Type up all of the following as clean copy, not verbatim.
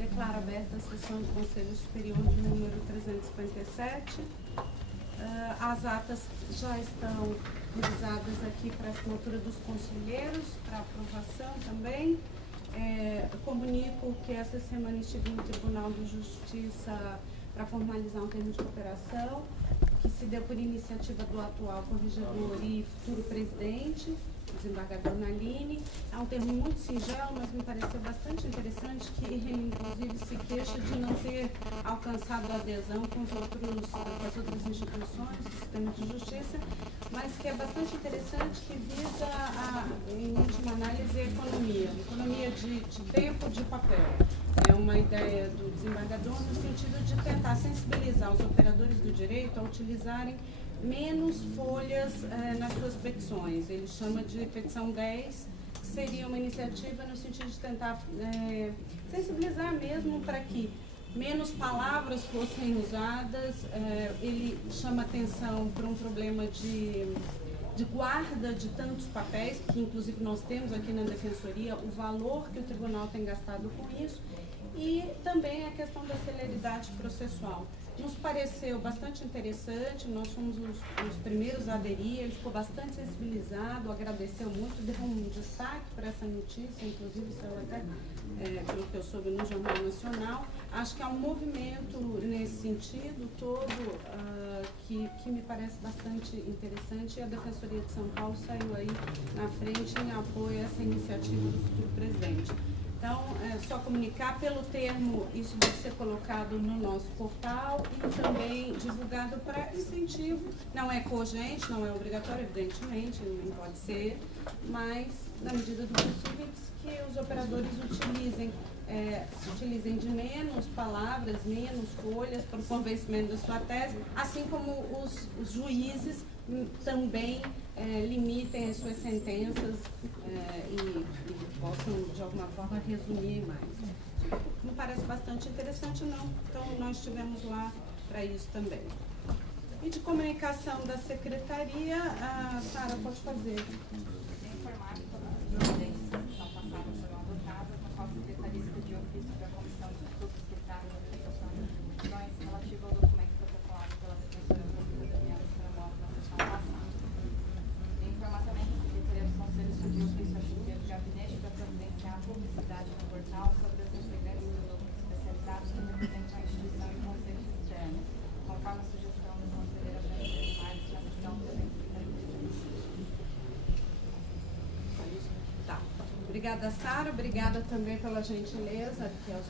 Declaro aberta a sessão do Conselho Superior de número 357. As atas já estão revisadas aqui para assinatura dos conselheiros, para aprovação também. Comunico que esta semana estive no Tribunal de Justiça para formalizar um termo de cooperação, que se deu por iniciativa do atual corregedor e futuro presidente, o desembargador Naline. É um termo muito singelo, mas me pareceu bastante interessante, que ele inclusive se queixa de não ter alcançado adesão com as outras instituições do sistema de justiça, mas que é bastante interessante, que visa, em última análise, a economia de tempo, de papel. É uma ideia do desembargador no sentido de tentar sensibilizar os operadores do direito a utilizarem menos folhas nas suas petições. Ele chama de petição 10, que seria uma iniciativa no sentido de tentar sensibilizar mesmo para que menos palavras fossem usadas. Ele chama atenção para um problema de guarda de tantos papéis, que inclusive nós temos aqui na Defensoria, o valor que o tribunal tem gastado com isso, e também a questão da celeridade processual. Nos pareceu bastante interessante, nós fomos os primeiros a aderir, ele ficou bastante sensibilizado, agradeceu muito, deu um destaque para essa notícia, inclusive saiu até, pelo que eu soube, no Jornal Nacional. Acho que há um movimento nesse sentido todo que me parece bastante interessante, e a Defensoria de São Paulo saiu aí na frente em apoio a essa iniciativa do futuro presidente. Então, é só comunicar pelo termo, isso deve ser colocado no nosso portal e também divulgado para incentivo. Não é cogente, não é obrigatório, evidentemente, não pode ser, mas, na medida do possível, que os operadores utilizem de menos palavras, menos folhas para o convencimento da sua tese, assim como os juízes também limitem as suas sentenças e possam, de alguma forma, resumir mais. Me parece bastante interessante, não? Então, nós estivemos lá para isso também. E de comunicação da Secretaria, a Sara pode fazer. Informar que todas as providências que são passadas foram adotadas, na qual a Secretaria de ofício da Comissão de Estudos Secretários da Administração das Instituições relativo ao documento protocolado pela Defensoria Pública Daniela Estramov na sessão passada. Informar também que a Secretaria dos Conselhos de ofício à chefia de gabinete para providenciar a publicidade no portal sobre as integrantes do grupo especializados que representam a instituição e conselhos externos, conforme a sugestão da conselheira Janaína Marques na sessão 332. Obrigada, Sara. Obrigada também pela gentileza aqui aos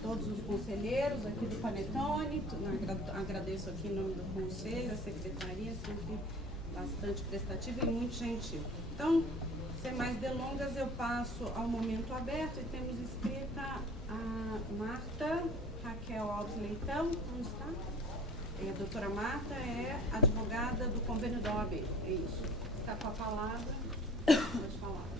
todos os conselheiros aqui do Panetone. Agradeço aqui em nome do Conselho, a Secretaria, sempre bastante prestativa e muito gentil. Então, sem mais delongas, eu passo ao momento aberto e temos inscrita a Marta Raquel Alves Leitão. Onde está? A doutora Marta é advogada do convênio da OAB. É isso. Está com a palavra. Pode falar.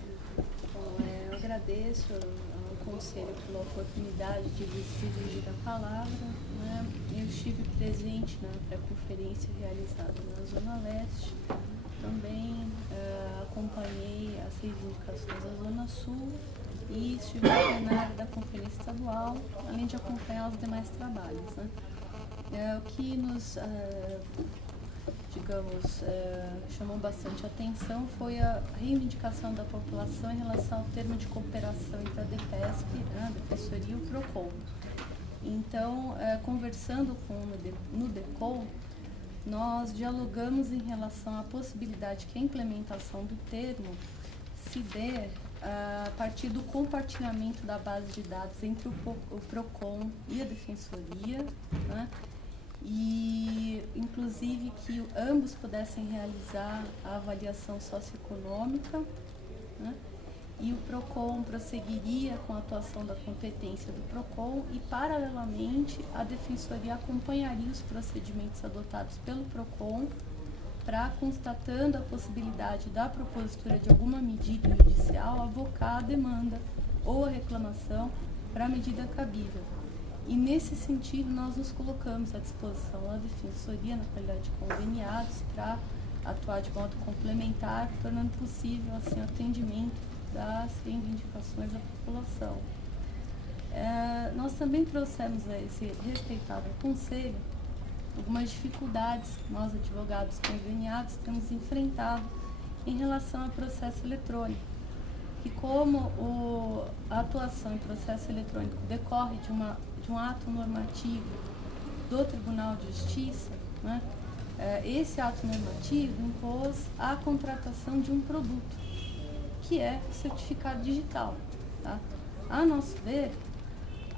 Eu agradeço ao Conselho pela oportunidade de dirigir a palavra. Né? Eu estive presente na pré-conferência realizada na Zona Leste. Também acompanhei as reivindicações da Zona Sul e estive no plenário da Conferência Estadual, além de acompanhar os demais trabalhos. Né? O que nos chamou bastante atenção foi a reivindicação da população em relação ao termo de cooperação entre a DEPESP, a Defensoria e o PROCON. Então, conversando no DECOM, nós dialogamos em relação à possibilidade que a implementação do termo se dê a partir do compartilhamento da base de dados entre o PROCON e a Defensoria, né? E inclusive que ambos pudessem realizar a avaliação socioeconômica, né? E o PROCON prosseguiria com a atuação da competência do PROCON e, paralelamente, a Defensoria acompanharia os procedimentos adotados pelo PROCON para, constatando a possibilidade da propositura de alguma medida judicial, avocar a demanda ou a reclamação para a medida cabível. E, nesse sentido, nós nos colocamos à disposição da Defensoria, na qualidade de conveniados, para atuar de modo complementar, tornando possível assim, o atendimento das reivindicações da população. Nós nós também trouxemos a esse respeitável conselho algumas dificuldades que nós, advogados conveniados, temos enfrentado em relação ao processo eletrônico. E como a atuação em processo eletrônico decorre de um ato normativo do Tribunal de Justiça, né, esse ato normativo impôs a contratação de um produto, que é o certificado digital. Tá? A nosso ver,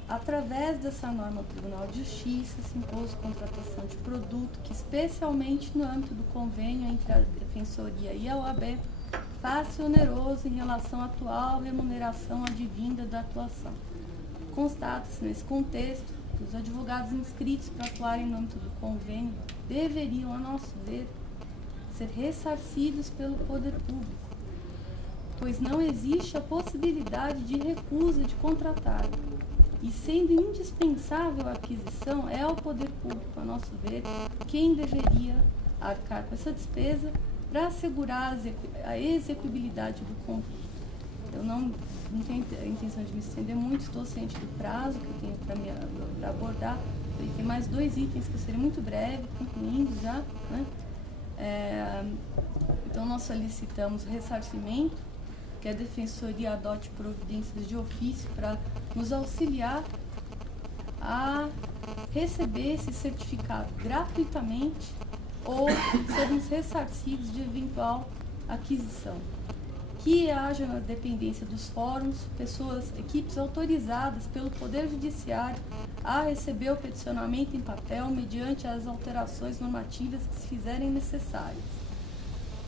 através dessa norma do Tribunal de Justiça, se impôs a contratação de produto que, especialmente no âmbito do convênio entre a Defensoria e a OAB, faz-se oneroso em relação à atual remuneração advinda da atuação. Constata-se nesse contexto que os advogados inscritos para atuarem no âmbito do convênio deveriam, a nosso ver, ser ressarcidos pelo poder público, pois não existe a possibilidade de recusa de contratar. E sendo indispensável a aquisição, é o poder público, a nosso ver, quem deveria arcar com essa despesa para assegurar a execuibilidade do convênio. Eu não tenho a intenção de me estender muito, estou ciente do prazo que eu tenho para abordar. E tem mais 2 itens que eu serei muito breve, concluindo já. Né? Então, nós solicitamos ressarcimento, que a Defensoria adote providências de ofício para nos auxiliar a receber esse certificado gratuitamente ou sermos ressarcidos de eventual aquisição. Que haja na dependência dos fóruns equipes autorizadas pelo Poder Judiciário a receber o peticionamento em papel mediante as alterações normativas que se fizerem necessárias.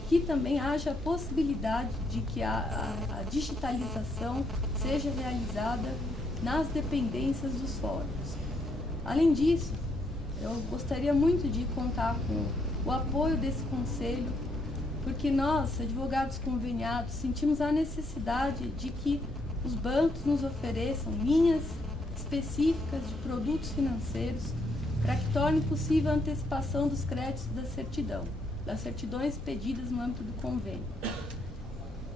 Que também haja a possibilidade de que a digitalização seja realizada nas dependências dos fóruns. Além disso, eu gostaria muito de contar com o apoio desse conselho, porque nós, advogados conveniados, sentimos a necessidade de que os bancos nos ofereçam linhas específicas de produtos financeiros para que torne possível a antecipação dos créditos das certidões pedidas no âmbito do convênio.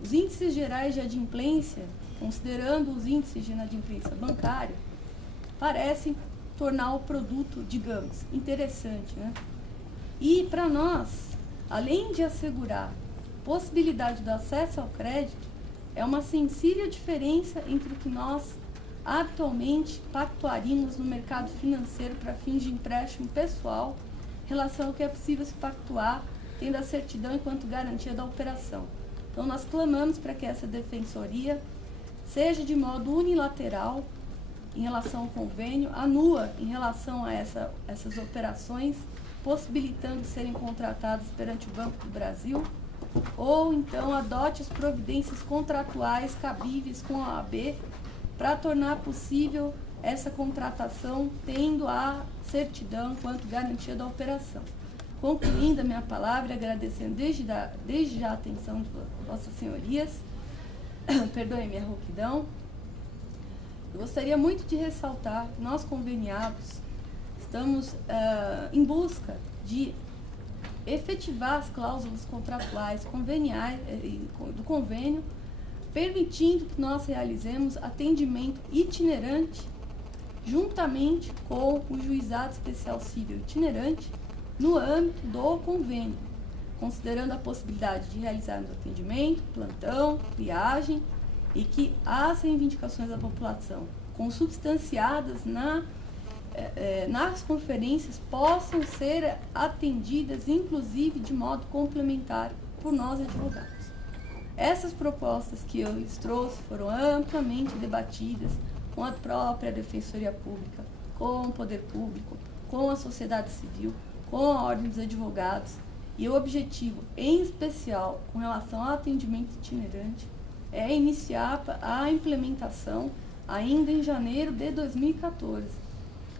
Os índices gerais de adimplência, considerando os índices de inadimplência bancária, parecem tornar o produto, digamos, interessante, né? E para nós, além de assegurar possibilidade do acesso ao crédito, é uma sensível diferença entre o que nós atualmente pactuaríamos no mercado financeiro para fins de empréstimo pessoal em relação ao que é possível se pactuar tendo a certidão enquanto garantia da operação. Então, nós clamamos para que essa defensoria seja de modo unilateral em relação ao convênio, anua em relação a essas operações, possibilitando serem contratadas perante o Banco do Brasil, ou então adote as providências contratuais cabíveis com a OAB para tornar possível essa contratação, tendo a certidão quanto garantia da operação. Concluindo a minha palavra, agradecendo desde já a atenção de vossas senhorias, perdoem minha rouquidão, eu gostaria muito de ressaltar que nós conveniados estamos em busca de efetivar as cláusulas contratuais conveniais do convênio, permitindo que nós realizemos atendimento itinerante juntamente com o Juizado Especial Cível itinerante no âmbito do convênio, considerando a possibilidade de realizarmos atendimento, plantão, triagem, e que as reivindicações da população consubstanciadas nas conferências possam ser atendidas, inclusive de modo complementar, por nós advogados. Essas propostas que eu lhes trouxe foram amplamente debatidas com a própria Defensoria Pública, com o Poder Público, com a sociedade civil, com a Ordem dos Advogados, e o objetivo, em especial, com relação ao atendimento itinerante, é iniciar a implementação ainda em janeiro de 2014.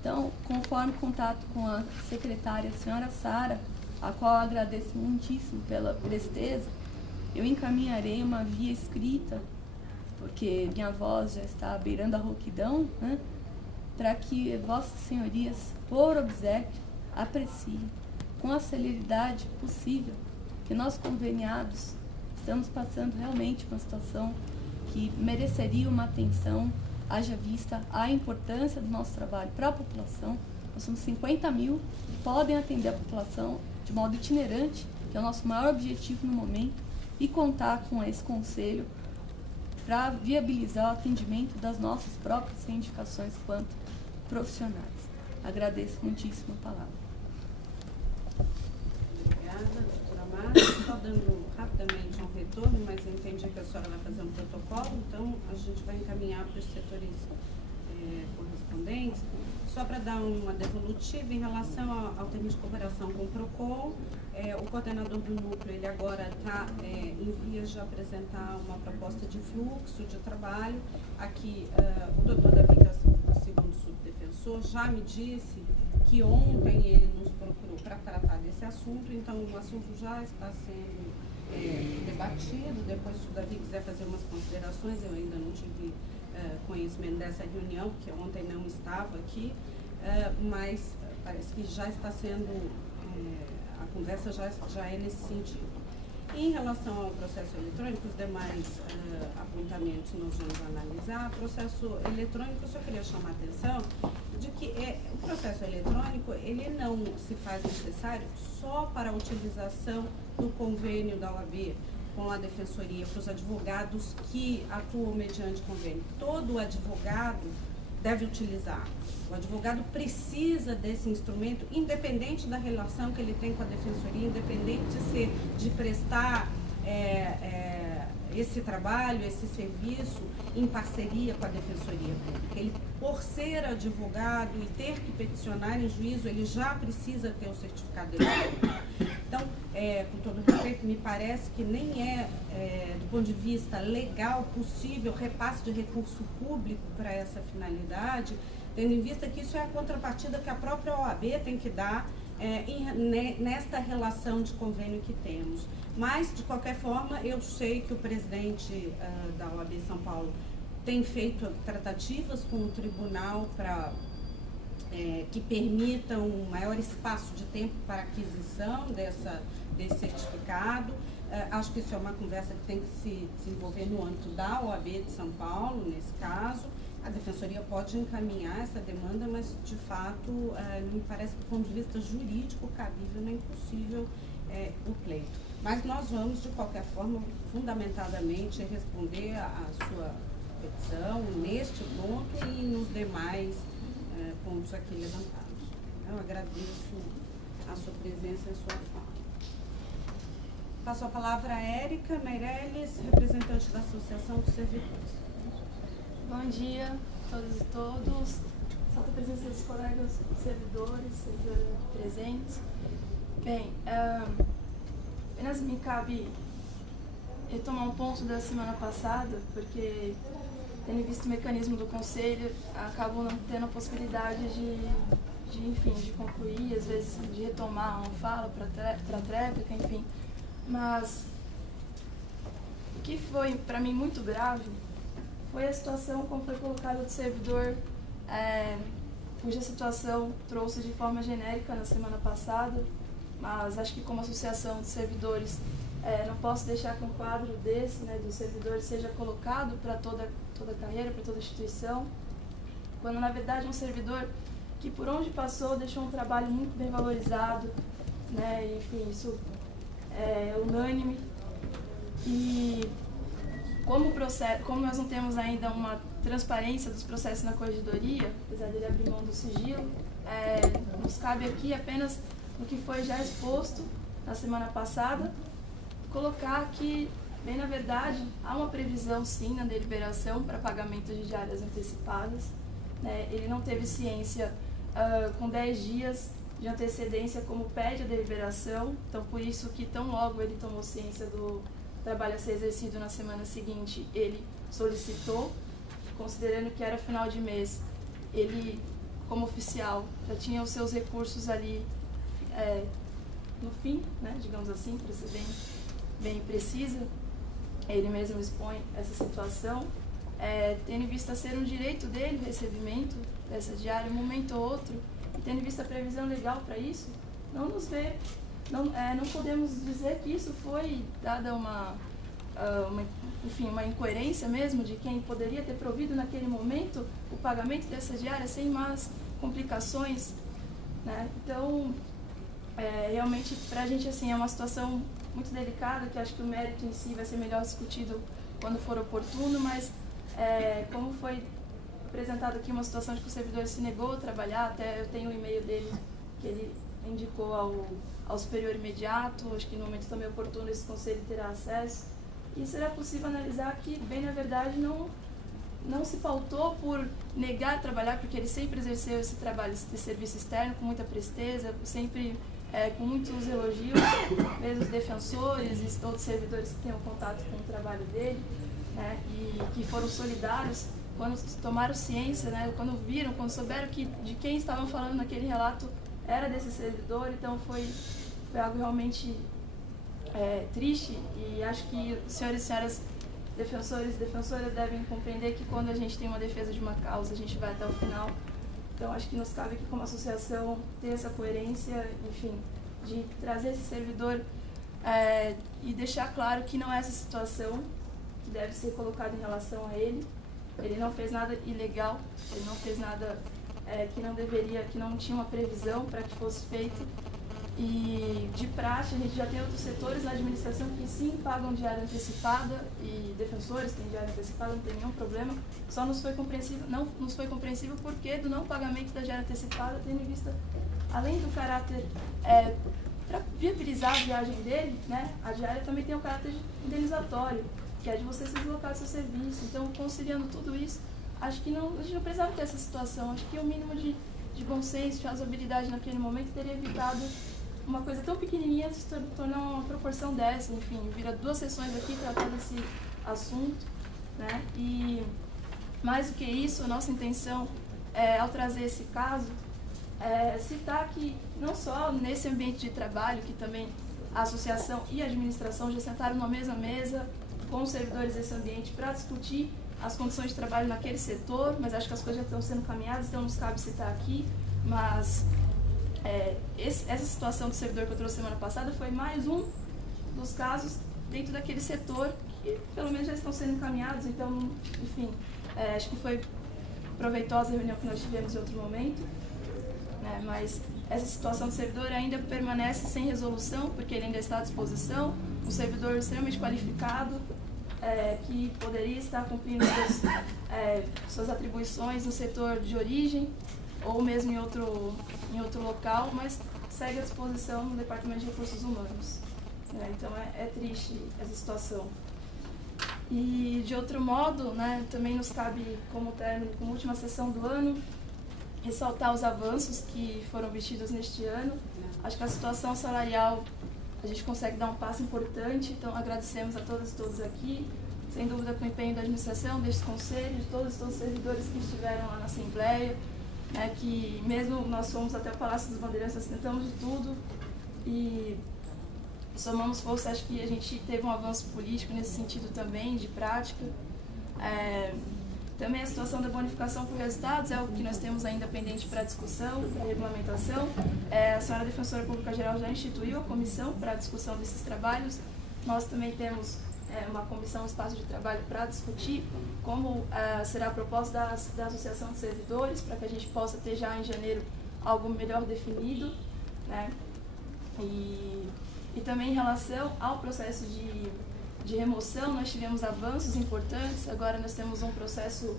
Então, conforme contato com a secretária, a senhora Sara, a qual eu agradeço muitíssimo pela presteza, eu encaminharei uma via escrita, porque minha voz já está beirando a rouquidão, né, para que vossas senhorias, por obséquio, apreciem com a celeridade possível que nós conveniados estamos passando realmente uma situação que mereceria uma atenção haja vista a importância do nosso trabalho para a população. Nós somos 50 mil que podem atender a população de modo itinerante, que é o nosso maior objetivo no momento, e contar com esse conselho para viabilizar o atendimento das nossas próprias reivindicações quanto profissionais. Agradeço muitíssimo a palavra. Obrigada, doutora Márcia. Só dando rapidamente um retorno, mas eu entendi que a senhora vai fazer um protocolo, então a gente vai encaminhar para os setores correspondentes. Só para dar uma devolutiva em relação ao termo de cooperação com o PROCON, o coordenador do núcleo, ele agora está em vias de apresentar uma proposta de fluxo de trabalho. Aqui, o doutor Davi, que é o segundo subdefensor, já me disse que ontem ele nos procurou para tratar desse assunto, então o assunto já está sendo debatido. Depois, se o Davi quiser fazer umas considerações, eu ainda não tive conhecimento dessa reunião, porque ontem não estava aqui, mas parece que já está sendo, a conversa já é nesse sentido. Em relação ao processo eletrônico, os demais apontamentos nós vamos analisar. O processo eletrônico, eu só queria chamar a atenção de que o processo eletrônico, ele não se faz necessário só para a utilização do convênio da OAB com a Defensoria para os advogados que atuam mediante convênio. Todo advogado deve utilizar. O advogado precisa desse instrumento, independente da relação que ele tem com a Defensoria, independente de prestar esse trabalho, esse serviço em parceria com a Defensoria Pública. Ele, por ser advogado e ter que peticionar em juízo, ele já precisa ter o certificado eletrônico. Então, com todo respeito, me parece que nem do ponto de vista legal, possível repasse de recurso público para essa finalidade, tendo em vista que isso é a contrapartida que a própria OAB tem que dar nesta relação de convênio que temos. Mas, de qualquer forma, eu sei que o presidente da OAB São Paulo tem feito tratativas com o tribunal para que permitam um maior espaço de tempo para aquisição desse certificado. Acho que isso é uma conversa que tem que se desenvolver no âmbito da OAB de São Paulo, nesse caso. A Defensoria pode encaminhar essa demanda, mas, de fato, me parece que, do ponto de vista jurídico, cabível nem possível o pleito. Mas nós vamos, de qualquer forma, fundamentadamente, responder a sua petição neste ponto e nos demais pontos aqui levantados. Eu agradeço a sua presença e a sua fala. Passo a palavra a Érica Meirelles, representante da Associação dos Servidores. Bom dia a todas e todos. Salve a presença dos colegas servidores presentes. Bem, apenas me cabe retomar um ponto da semana passada, porque, tendo visto o mecanismo do Conselho, acabo não tendo a possibilidade de concluir, às vezes de retomar uma fala para a tréplica, enfim. Mas o que foi, para mim, muito grave foi a situação como foi colocada do servidor, cuja situação trouxe de forma genérica na semana passada, mas acho que como associação de servidores não posso deixar que um quadro desse, dos servidores, seja colocado para toda a carreira, para toda a instituição, quando na verdade é um servidor que por onde passou deixou um trabalho muito bem valorizado, enfim, isso é unânime. E como nós não temos ainda uma transparência dos processos na corregedoria, apesar dele abrir mão do sigilo, nos cabe aqui apenas no que foi já exposto na semana passada, colocar que, bem na verdade, há uma previsão sim na deliberação para pagamento de diárias antecipadas. Ele não teve ciência com 10 dias de antecedência como pede a deliberação, então por isso que tão logo ele tomou ciência do trabalho a ser exercido na semana seguinte, ele solicitou, considerando que era final de mês, ele, como oficial, já tinha os seus recursos ali no fim, digamos assim, para ser bem precisa. Ele mesmo expõe essa situação, tendo em vista ser um direito dele o recebimento dessa diária, um momento ou outro, e tendo em vista a previsão legal para isso, não podemos dizer que isso foi dada uma incoerência mesmo de quem poderia ter provido naquele momento o pagamento dessa diária sem mais complicações, né? Então, realmente, para a gente, assim, é uma situação muito delicada, que acho que o mérito em si vai ser melhor discutido quando for oportuno, mas como foi apresentado aqui uma situação de que o servidor se negou a trabalhar, até eu tenho o e-mail dele que ele indicou ao superior imediato, acho que no momento também oportuno esse conselho terá acesso, e será possível analisar que, bem na verdade, não se pautou por negar trabalhar, porque ele sempre exerceu esse trabalho de serviço externo com muita presteza, sempre com muitos elogios, mesmo os defensores e outros servidores que tenham contato com o trabalho dele, né, e que foram solidários quando tomaram ciência, né, quando souberam de quem estavam falando naquele relato era desse servidor. Então foi algo realmente triste, e acho que os senhores e senhoras defensores e defensoras devem compreender que quando a gente tem uma defesa de uma causa, a gente vai até o final. Então acho que nos cabe aqui como associação ter essa coerência, enfim, de trazer esse servidor e deixar claro que não é essa situação que deve ser colocada em relação a ele. Ele não fez nada ilegal, ele não fez nada que não tinha uma previsão para que fosse feito. E de praxe, a gente já tem outros setores na administração que sim pagam diária antecipada, e defensores têm diária antecipada, não tem nenhum problema. Só não nos foi compreensível porque do não pagamento da diária antecipada, tendo em vista, além do caráter para viabilizar a viagem dele, né, a diária também tem um caráter indenizatório, que é de você se deslocar do seu serviço. Então, conciliando tudo isso, acho que a gente não precisava ter essa situação. Acho que o mínimo de bom senso, de razoabilidade naquele momento teria evitado uma coisa tão pequenininha se tornar uma proporção dessa. Enfim, vira 2 sessões aqui tratando esse assunto, né? E mais do que isso, a nossa intenção ao trazer esse caso citar que não só nesse ambiente de trabalho, que também a associação e a administração já sentaram numa mesma mesa com os servidores desse ambiente para discutir as condições de trabalho naquele setor, mas acho que as coisas já estão sendo caminhadas, então nos cabe citar aqui, mas essa situação do servidor que eu trouxe semana passada foi mais um dos casos dentro daquele setor que pelo menos já estão sendo encaminhados. Então, enfim, acho que foi proveitosa a reunião que nós tivemos em outro momento, né, mas essa situação do servidor ainda permanece sem resolução, porque ele ainda está à disposição, um servidor extremamente qualificado, que poderia estar cumprindo suas atribuições no setor de origem, ou mesmo em outro local, mas segue à disposição no Departamento de Recursos Humanos. Então é triste essa situação. E de outro modo, né, também nos cabe, como término, como última sessão do ano, ressaltar os avanços que foram obtidos neste ano. Acho que a situação salarial a gente consegue dar um passo importante, então agradecemos a todas e todos aqui, sem dúvida com o empenho da administração, deste conselho, de todos os servidores que estiveram lá na Assembleia, né, que mesmo nós fomos até o Palácio dos Bandeirantes, nós tentamos de tudo e somamos força. Acho que a gente teve um avanço político nesse sentido também, de prática. Também a situação da bonificação por resultados é algo que nós temos ainda pendente para discussão, para regulamentação. A senhora Defensora Pública Geral já instituiu a comissão para a discussão desses trabalhos. Nós também temos uma comissão, um espaço de trabalho para discutir como será a proposta da Associação de Servidores, para que a gente possa ter já em janeiro algo melhor definido, né? E também em relação ao processo de remoção, nós tivemos avanços importantes. Agora nós temos um processo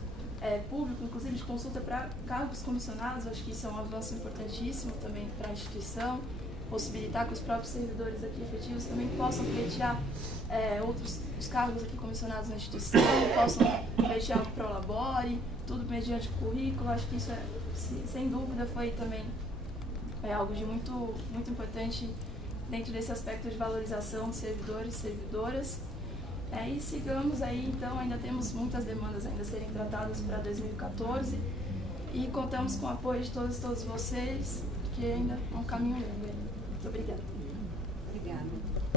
público, inclusive de consulta para cargos comissionados. Acho que isso é um avanço importantíssimo também para a instituição, possibilitar que os próprios servidores aqui efetivos também possam pleitear outros os cargos aqui comissionados na instituição, possam pleitear o Prolabore, tudo mediante currículo. Acho que isso, sem dúvida, foi também algo de muito, muito importante dentro desse aspecto de valorização de servidores e servidoras. E sigamos aí, então, ainda temos muitas demandas ainda a serem tratadas para 2014 e contamos com o apoio de todos e todas vocês, que ainda é um caminho longo. Muito obrigada. Obrigada.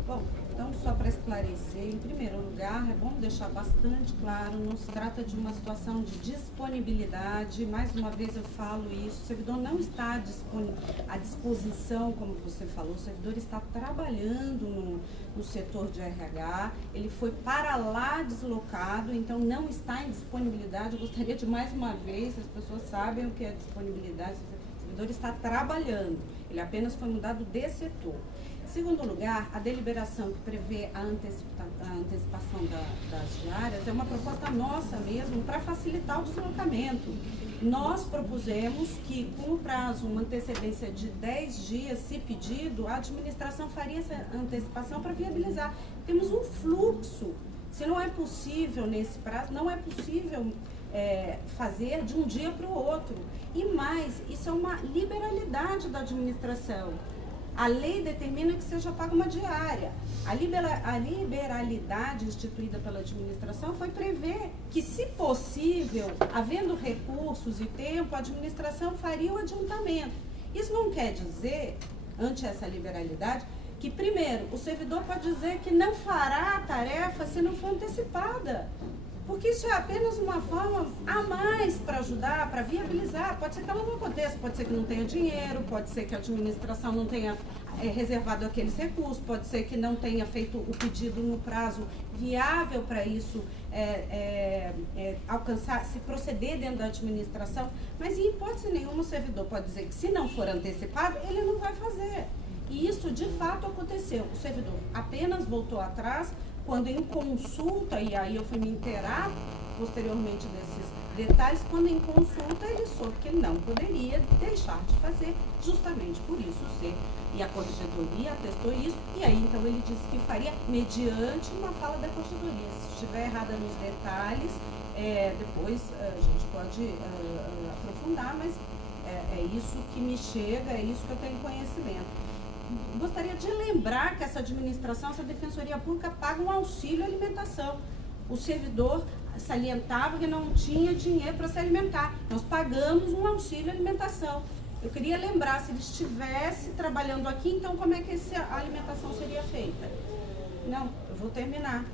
Bom, então só para esclarecer, em primeiro lugar, é bom deixar bastante claro, não se trata de uma situação de disponibilidade, mais uma vez eu falo isso, o servidor não está à disposição, como você falou, o servidor está trabalhando no setor de RH, ele foi para lá deslocado, então não está em disponibilidade. Eu gostaria de mais uma vez, as pessoas sabem o que é disponibilidade, o servidor está trabalhando, ele apenas foi mudado de setor. Em segundo lugar, a deliberação que prevê a antecipação das diárias é uma proposta nossa mesmo para facilitar o deslocamento. Nós propusemos que, com o prazo, uma antecedência de 10 dias, se pedido, a administração faria essa antecipação para viabilizar. Temos um fluxo. Se não é possível nesse prazo, não é possível fazer de um dia para o outro. E mais, isso é uma liberalidade da administração. A lei determina que seja paga uma diária. A liberalidade instituída pela administração foi prever que, se possível, havendo recursos e tempo, a administração faria o adiantamento. Isso não quer dizer, ante essa liberalidade, que, primeiro, o servidor pode dizer que não fará a tarefa se não for antecipada. Porque isso é apenas uma forma a mais para ajudar, para viabilizar. Pode ser que ela não aconteça, pode ser que não tenha dinheiro, pode ser que a administração não tenha reservado aqueles recursos, pode ser que não tenha feito o pedido no prazo viável para isso alcançar, se proceder dentro da administração. Mas em hipótese nenhuma o servidor pode dizer que, se não for antecipado, ele não vai fazer. E isso de fato aconteceu. O servidor apenas voltou atrás quando, em consulta, e aí eu fui me inteirar posteriormente desses detalhes, quando em consulta ele soube que ele não poderia deixar de fazer, justamente por isso ser. E a corregedoria atestou isso, e aí então ele disse que faria mediante uma fala da corregedoria. Se estiver errada nos detalhes, depois a gente pode aprofundar, mas é isso que me chega, é isso que eu tenho conhecimento. Gostaria de lembrar que essa administração, essa Defensoria Pública, paga um auxílio alimentação. O servidor salientava que não tinha dinheiro para se alimentar. Nós pagamos um auxílio alimentação. Eu queria lembrar, se ele estivesse trabalhando aqui, então como é que essa alimentação seria feita? Não, eu vou terminar.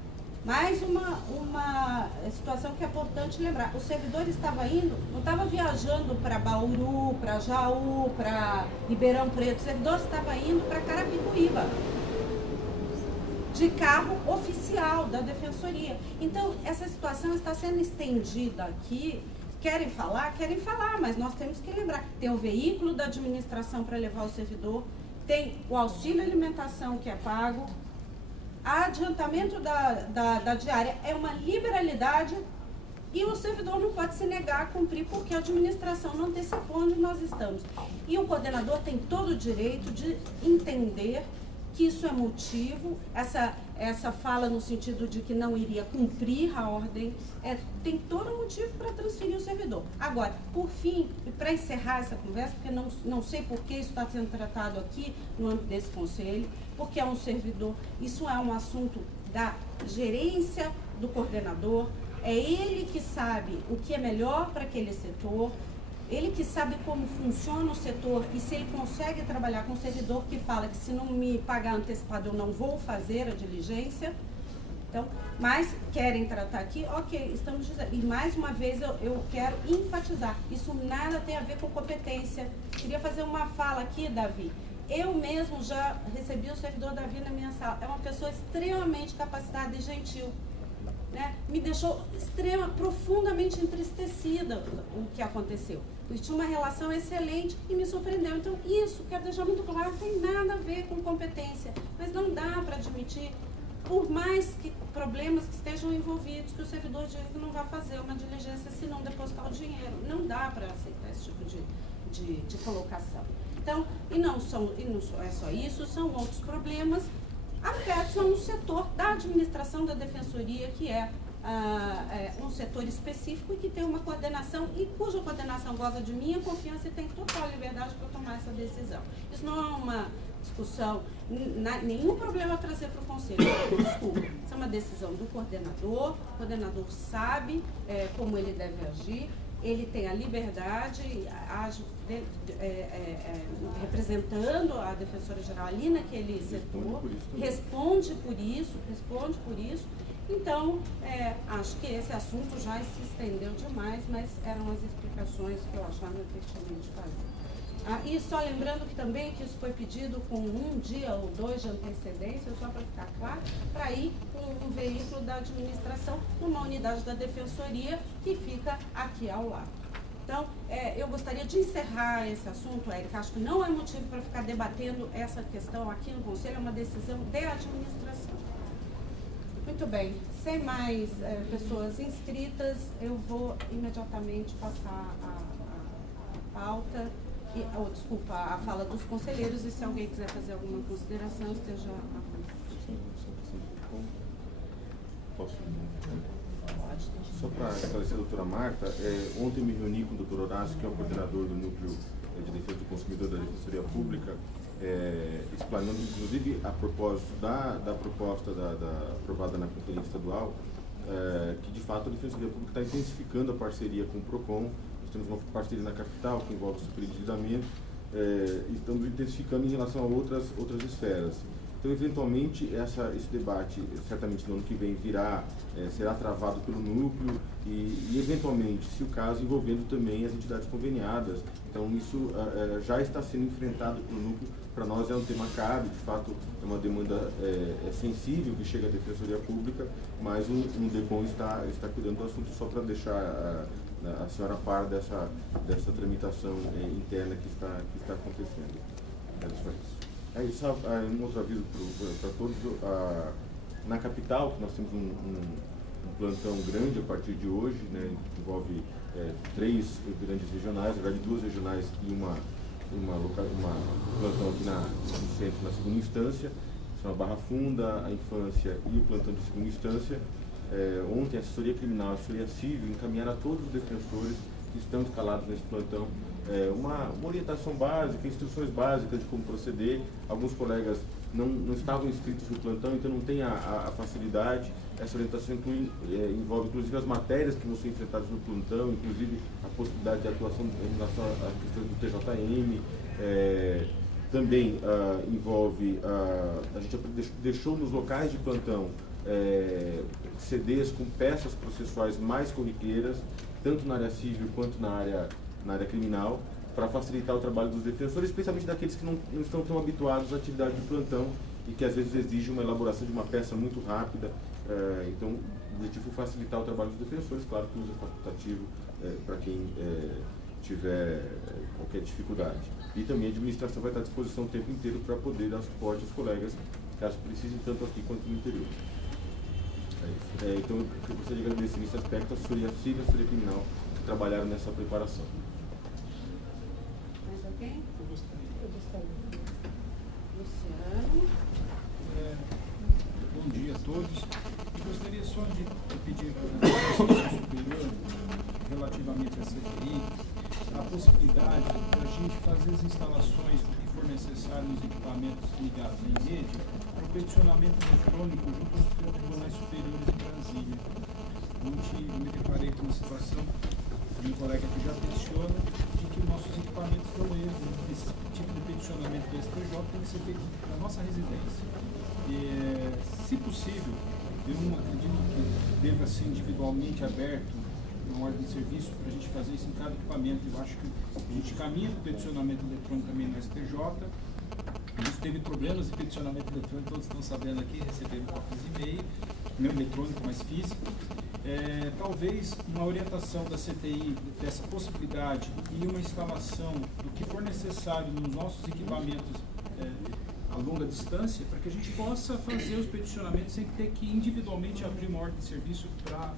Mais uma situação que é importante lembrar. O servidor estava indo, não estava viajando para Bauru, para Jaú, para Ribeirão Preto. O servidor estava indo para Carapicuíba, de carro oficial da Defensoria. Então, essa situação está sendo estendida aqui. Querem falar, mas nós temos que lembrar. Tem o veículo da administração para levar o servidor, tem o auxílio alimentação que é pago, adiantamento da diária é uma liberalidade e o servidor não pode se negar a cumprir porque a administração não antecipou onde nós estamos. E o coordenador tem todo o direito de entender que isso é motivo, essa fala no sentido de que não iria cumprir a ordem, tem todo o motivo para transferir o servidor. Agora, por fim, para encerrar essa conversa, porque não sei por que isso está sendo tratado aqui no âmbito desse conselho, porque é um servidor, isso é um assunto da gerência do coordenador, é ele que sabe o que é melhor para aquele setor, ele que sabe como funciona o setor e se ele consegue trabalhar com um servidor que fala que, se não me pagar antecipado, eu não vou fazer a diligência. Então, mas querem tratar aqui, ok, estamos dizendo. E mais uma vez eu quero enfatizar, isso nada tem a ver com competência. Queria fazer uma fala aqui, Davi. Eu mesmo já recebi o servidor Davi na minha sala. É uma pessoa extremamente capacitada e gentil. Né? Me deixou profundamente entristecida o que aconteceu. Eu tinha uma relação excelente e me surpreendeu. Então, isso, quero deixar muito claro, não tem nada a ver com competência. Mas não dá para admitir, por mais que problemas que estejam envolvidos, que o servidor diga que não vai fazer uma diligência se não depositar o dinheiro. Não dá para aceitar esse tipo de colocação. Então, e não é só isso, são outros problemas afetos a um setor da administração da Defensoria, que é um setor específico e que tem uma coordenação e cuja coordenação goza de minha confiança e tem total liberdade para tomar essa decisão. Isso não é uma discussão, nenhum problema a trazer para o Conselho, desculpa. Isso é uma decisão do coordenador, o coordenador sabe como ele deve agir. ele tem a liberdade, age representando a Defensoria-Geral ali naquele setor, responde por isso. Então, acho que esse assunto já se estendeu demais, mas eram as explicações que eu achava pertinente fazer. E só lembrando que também que isso foi pedido com 1 dia ou 2 de antecedência, só para ficar claro, para ir com um veículo da administração, numa unidade da Defensoria que fica aqui ao lado. Então, eu gostaria de encerrar esse assunto, Érica. Acho que não é motivo para ficar debatendo essa questão aqui no Conselho, é uma decisão de administração. Muito bem, sem mais pessoas inscritas, eu vou imediatamente passar a pauta, a fala dos conselheiros, e se alguém quiser fazer alguma consideração, esteja à vontade. Posso? Só para esclarecer a doutora Marta, ontem eu me reuni com o doutor Horácio, que é o coordenador do Núcleo de Defesa do Consumidor da Defensoria Pública, explanando inclusive a propósito da proposta aprovada na Conferência Estadual, que de fato a Defensoria Pública está intensificando a parceria com o PROCON. Nós temos uma parceria na capital que envolve o superendividamento, e estamos intensificando em relação a outras esferas. Então, eventualmente, esse debate, certamente no ano que vem, será travado pelo núcleo e, eventualmente, se o caso, envolvendo também as entidades conveniadas. Então, isso já está sendo enfrentado pelo núcleo. Para nós é um tema caro, de fato, é uma demanda sensível que chega à Defensoria Pública, mas o DECOM está cuidando do assunto, só para deixar a senhora a par dessa tramitação interna que está acontecendo. É só isso. Só um outro aviso para todos. Na capital, nós temos um plantão grande a partir de hoje, né, envolve 3 grandes regionais, na verdade 2 regionais e uma plantão aqui no centro, na segunda instância, são a Barra Funda, a Infância e o plantão de segunda instância. Ontem a assessoria criminal, a assessoria civil encaminharam a todos os defensores que estão escalados nesse plantão uma orientação básica, instruções básicas de como proceder. Alguns colegas não estavam inscritos no plantão, então não tem a facilidade. Essa orientação envolve inclusive as matérias que vão ser enfrentadas no plantão, inclusive a possibilidade de atuação em relação à questão do TJM. Também envolve, a gente deixou nos locais de plantão CDs com peças processuais mais corriqueiras, tanto na área civil quanto na área criminal, para facilitar o trabalho dos defensores, especialmente daqueles que não estão tão habituados à atividade de plantão e que às vezes exigem uma elaboração de uma peça muito rápida. Então, o objetivo é facilitar o trabalho dos defensores, claro que o uso é facultativo para quem tiver qualquer dificuldade. E também a administração vai estar à disposição o tempo inteiro para poder dar suporte aos colegas, caso precisem, tanto aqui quanto no interior. Então, eu gostaria de agradecer nesse aspecto a assessoria civil e a assessoria criminal que trabalharam nessa preparação. Mais alguém? Eu gostaria. Luciano. Bom dia a todos. Eu gostaria só de pedir para a Conselho Superior, relativamente à CTI, a possibilidade da gente fazer as instalações que for necessário nos equipamentos ligados em rede para o peticionamento eletrônico junto aos tribunais superiores de Brasília. Ontem me deparei com uma situação de um colega que já peticiona de que nossos equipamentos estão erros. Esse tipo de peticionamento do STJ tem que ser feito na nossa residência. Se possível, eu não acredito que deva ser individualmente aberto uma ordem de serviço para a gente fazer isso em cada equipamento. Eu acho que a gente caminha para o peticionamento eletrônico também no STJ. A gente teve problemas de peticionamento eletrônico, todos estão sabendo aqui, recebemos copias de e-mail, não eletrônico, mas físico. Talvez uma orientação da CTI dessa possibilidade e uma instalação do que for necessário nos nossos equipamentos a longa distância, para que a gente possa fazer os peticionamentos sem ter que individualmente abrir uma ordem de serviço para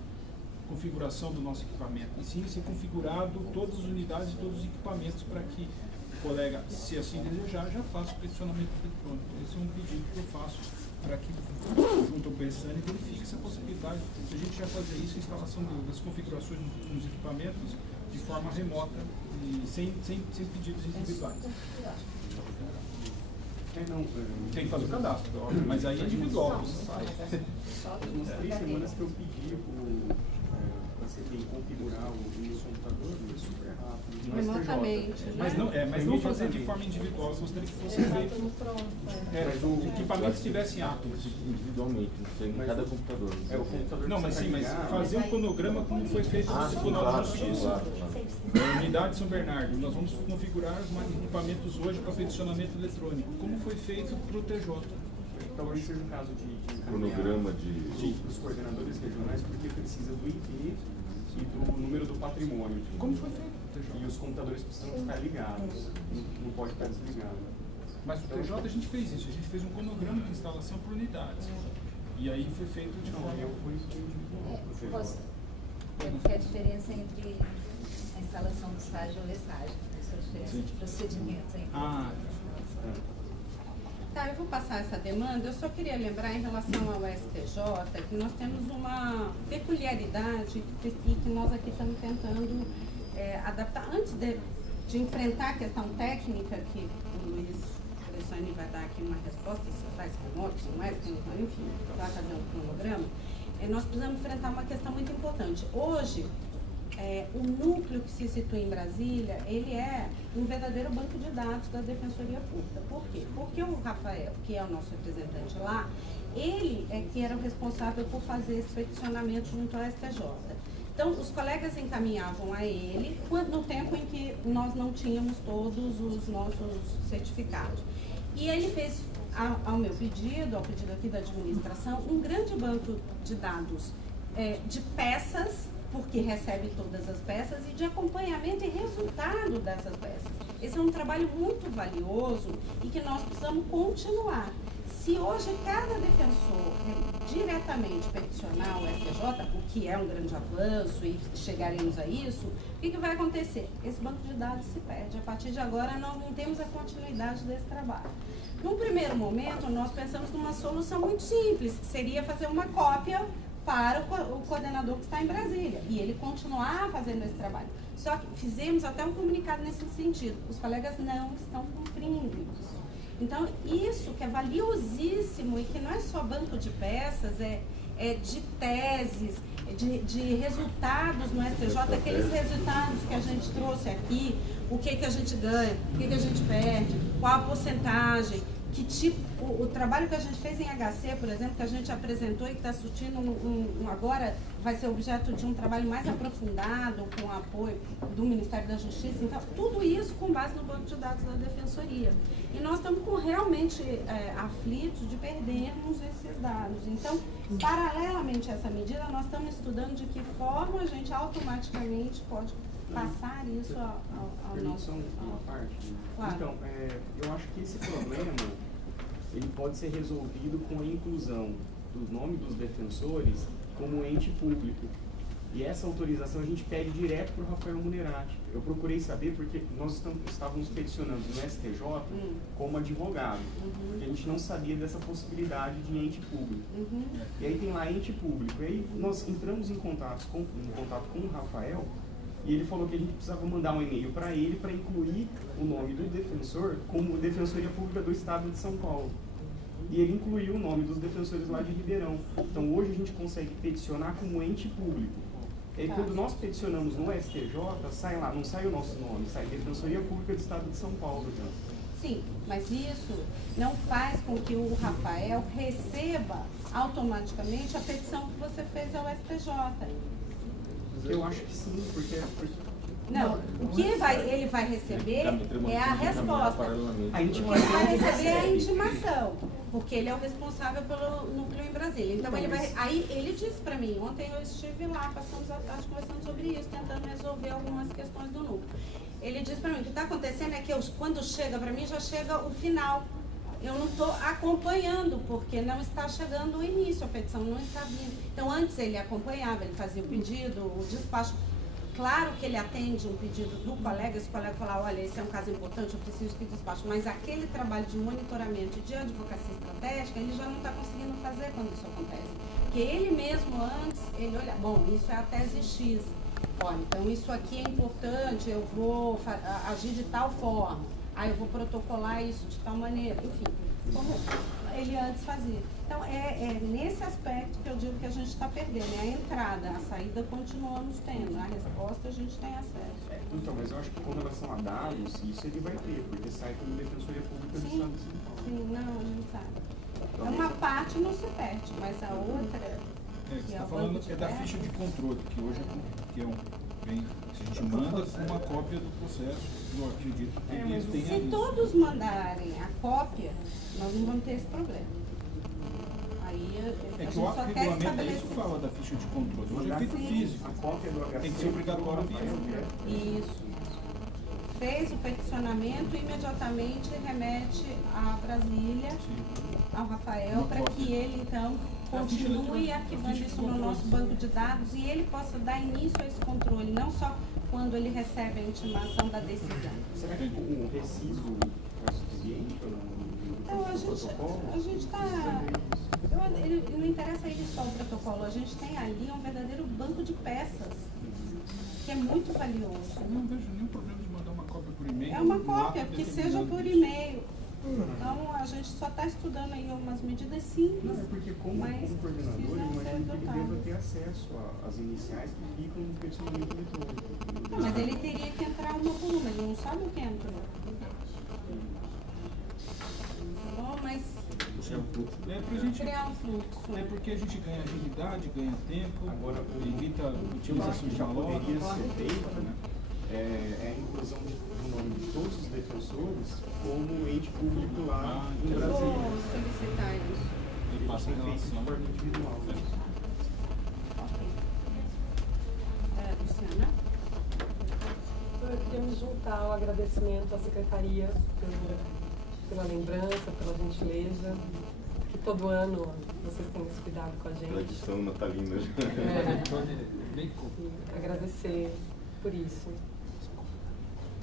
configuração do nosso equipamento, e sim ser configurado todas as unidades e todos os equipamentos para que o colega, se assim desejar, já faça o peticionamento eletrônico. Esse é um pedido que eu faço para que, junto ao PESAN, verifique essa possibilidade de a gente já fazer isso, a instalação das configurações nos equipamentos de forma remota e sem pedidos individuais. Tem que fazer o cadastro, mas aí é individual. Umas 3 semanas que eu pedi para a CPI configurar o computador foi super rápido. no Remotamente, STJ. né? Mas não fazer de forma individual. Eu gostaria que fosse feito. Mas o Equipamento estivesse apto. Individualmente, em cada computador. É o computador Não, que mas você sim, mas ligar, fazer um cronograma como foi feito no Tribunal de Justiça. Unidade de São Bernardo, nós vamos configurar os equipamentos hoje para peticionamento eletrônico. Como foi feito para o TJ? Talvez seja um caso de Cronograma de... os coordenadores regionais, porque precisa do IP e do número do patrimônio. Como foi feito o TJ? E os computadores precisam ficar ligados, não pode estar desligado. Mas o TJ a gente fez isso, a gente fez um cronograma de instalação por unidades. E aí foi feito de Não, forma... eu fui individual pro TJ. Posso? Porque a diferença entre a instalação do estágio e o estágio, essa diferença de procedimento aí. Ah, Tá, eu vou passar essa demanda. Eu só queria lembrar em relação ao STJ que nós temos uma peculiaridade e que nós aqui estamos tentando adaptar. Antes de enfrentar a questão técnica, que o Luiz Alessandro vai dar aqui uma resposta, se faz remoto, se não é, enfim, vai fazer um cronograma, nós precisamos enfrentar uma questão muito importante. Hoje, o núcleo que se situa em Brasília, ele é um verdadeiro banco de dados da Defensoria Pública. Por quê? Porque o Rafael, que é o nosso representante lá, ele é que era o responsável por fazer esse peticionamento junto ao STJ. Então, os colegas encaminhavam a ele no tempo em que nós não tínhamos todos os nossos certificados. E ele fez, ao meu pedido, ao pedido aqui da administração, um grande banco de dados de peças, porque recebe todas as peças, e de acompanhamento e resultado dessas peças. Esse é um trabalho muito valioso e que nós precisamos continuar. Se hoje cada defensor diretamente peticionar o STJ, o que é um grande avanço e chegaremos a isso, o que vai acontecer? Esse banco de dados se perde. A partir de agora nós não temos a continuidade desse trabalho. Num primeiro momento, nós pensamos numa solução muito simples, que seria fazer uma cópia para o coordenador que está em Brasília, e ele continuar fazendo esse trabalho. Só que fizemos até um comunicado nesse sentido. Os colegas não estão cumprindo isso. Então, isso que é valiosíssimo e que não é só banco de peças, é de teses, de resultados no STJ, aqueles resultados que a gente trouxe aqui, o que a gente ganha, o que a gente perde, qual a porcentagem, que tipo, o trabalho que a gente fez em HC, por exemplo, que a gente apresentou e que está surtindo agora, vai ser objeto de um trabalho mais aprofundado, com o apoio do Ministério da Justiça. Então, tudo isso com base no banco de dados da Defensoria. E nós estamos realmente aflitos de perdermos esses dados. Então, paralelamente a essa medida, nós estamos estudando de que forma a gente automaticamente pode passar isso ao nosso... uma parte? Claro. Então, eu acho que esse problema ele pode ser resolvido com a inclusão do nome dos defensores como ente público. E essa autorização a gente pede direto para o Rafael Munerati. Eu procurei saber porque nós estávamos peticionando no STJ como advogado, porque a gente não sabia dessa possibilidade de ente público. E aí tem lá ente público. E aí nós entramos em contato com o Rafael, e ele falou que a gente precisava mandar um e-mail para ele para incluir o nome do defensor como Defensoria Pública do Estado de São Paulo. E ele incluiu o nome dos defensores lá de Ribeirão. Então hoje a gente consegue peticionar como ente público. E aí, quando nós peticionamos no STJ, sai lá, não sai o nosso nome, sai Defensoria Pública do Estado de São Paulo. Já. Sim, mas isso não faz com que o Rafael receba automaticamente a petição que você fez ao STJ. Eu acho que sim, porque não, o que ele vai receber é a resposta. A Ele vai receber a intimação, porque ele é o responsável pelo núcleo em Brasília. Então aí ele disse para mim, ontem eu estive lá, passamos a tarde conversando sobre isso, tentando resolver algumas questões do núcleo. Ele disse para mim, o que está acontecendo é que quando chega para mim, já chega o final. Eu não estou acompanhando, porque não está chegando o início, a petição não está vindo. Então antes ele acompanhava, ele fazia o pedido, o despacho. Claro que ele atende um pedido do colega, esse colega fala, olha, esse é um caso importante, eu preciso que despache, mas aquele trabalho de monitoramento de advocacia estratégica, ele já não está conseguindo fazer quando isso acontece. Porque ele mesmo antes, ele olha, bom, isso é a tese X, olha, então isso aqui é importante, eu vou agir de tal forma, aí eu vou protocolar isso de tal maneira, enfim. como ele antes fazia. Então, é nesse aspecto que eu digo que a gente está perdendo. É a entrada, a saída continuamos tendo, a resposta a gente tem acesso. Então, mas eu acho que com relação a dados, isso ele vai ter, porque sai como Defensoria Pública do Estado de São Paulo. Sim, não, a gente sabe. Uma parte não se perde, mas a outra... Você está falando da ficha de controle, que hoje a gente manda uma cópia do processo, eu acredito que eles tenham se isso. todos mandarem a cópia, nós não vamos ter esse problema. Aí a É que gente o só quer regulamento é estabelecer. isso que fala da ficha de controle. Hoje é feito físico. A cópia do HC Tem que ser obrigatório via. Isso. Fez o peticionamento, imediatamente remete a Brasília, ao Rafael, Uma para cópia. que ele então continue arquivando isso no nosso banco de dados e ele possa dar início a esse controle, não só quando ele recebe a intimação da decisão. Será que o recibo é suficiente ou não? Então, a gente está... Não interessa ele só o protocolo, a gente tem ali um verdadeiro banco de peças, que é muito valioso. Eu não vejo nenhum problema de mandar uma cópia por e-mail. É uma no cópia, ato que seja determinado por disso. e-mail. Então, a gente só está estudando aí algumas medidas simples. Não, é porque como coordenador, eu imagino que ele deva ter acesso às iniciais que ficam no personamento eletrônico. Não, mas ele teria que entrar uma por uma, ele não sabe o que entrou. Tá bom? Mas É pra gente. criar um fluxo. É porque a gente ganha agilidade, ganha tempo, Agora, evita eu acho utilização que de já valor. poderia ser feito, né? É a inclusão do nome de todos os defensores como ente público lá no Eu Brasil. vou solicitar isso. E passa em Feito de relação. forma individual. Luciana? Eu queria me juntar ao agradecimento à Secretaria pela lembrança, pela gentileza, que todo ano vocês têm esse cuidado com a Pela gente. edição natalina. Bem E agradecer por isso.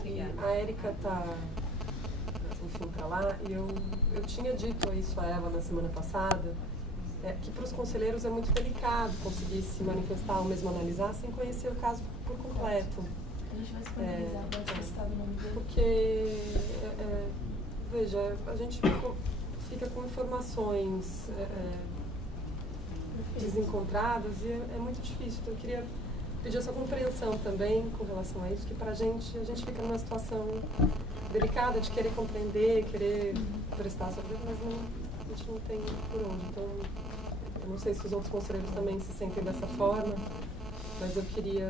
E Obrigada. a Érica tá lá, e eu tinha dito isso a ela na semana passada, que para os conselheiros é muito delicado conseguir se manifestar ou mesmo analisar sem conhecer o caso por completo. A gente vai disponibilizar, vai ser citado o nome dele. Porque, veja, a gente fica com informações desencontradas e é muito difícil. Então, eu queria pedir a sua compreensão também com relação a isso, que pra gente, a gente fica numa situação delicada de querer compreender, querer prestar sobre, mas a gente não tem por onde. Então, eu não sei se os outros conselheiros também se sentem dessa forma, mas eu queria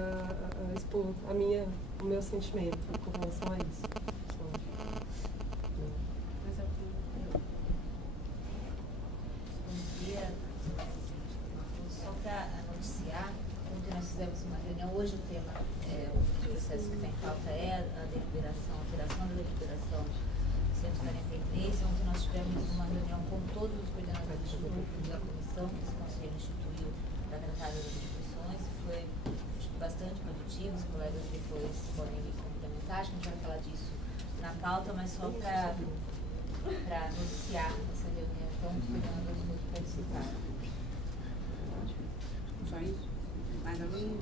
expor o meu sentimento com relação a isso. Bom dia. Só para anunciar, ontem nós fizemos uma reunião, hoje o tema, o processo que está em pauta é a deliberação, a alteração da deliberação 143. Ontem nós tivemos uma reunião com todos os coordenadores da comissão que esse conselho instituiu para tratar das instituições. Foi bastante produtivo, os colegas depois podem me complementar, acho que a gente vai falar disso na pauta, mas só para anunciar essa reunião. Então, os coordenadores todos participaram. Só isso? Mais alguém?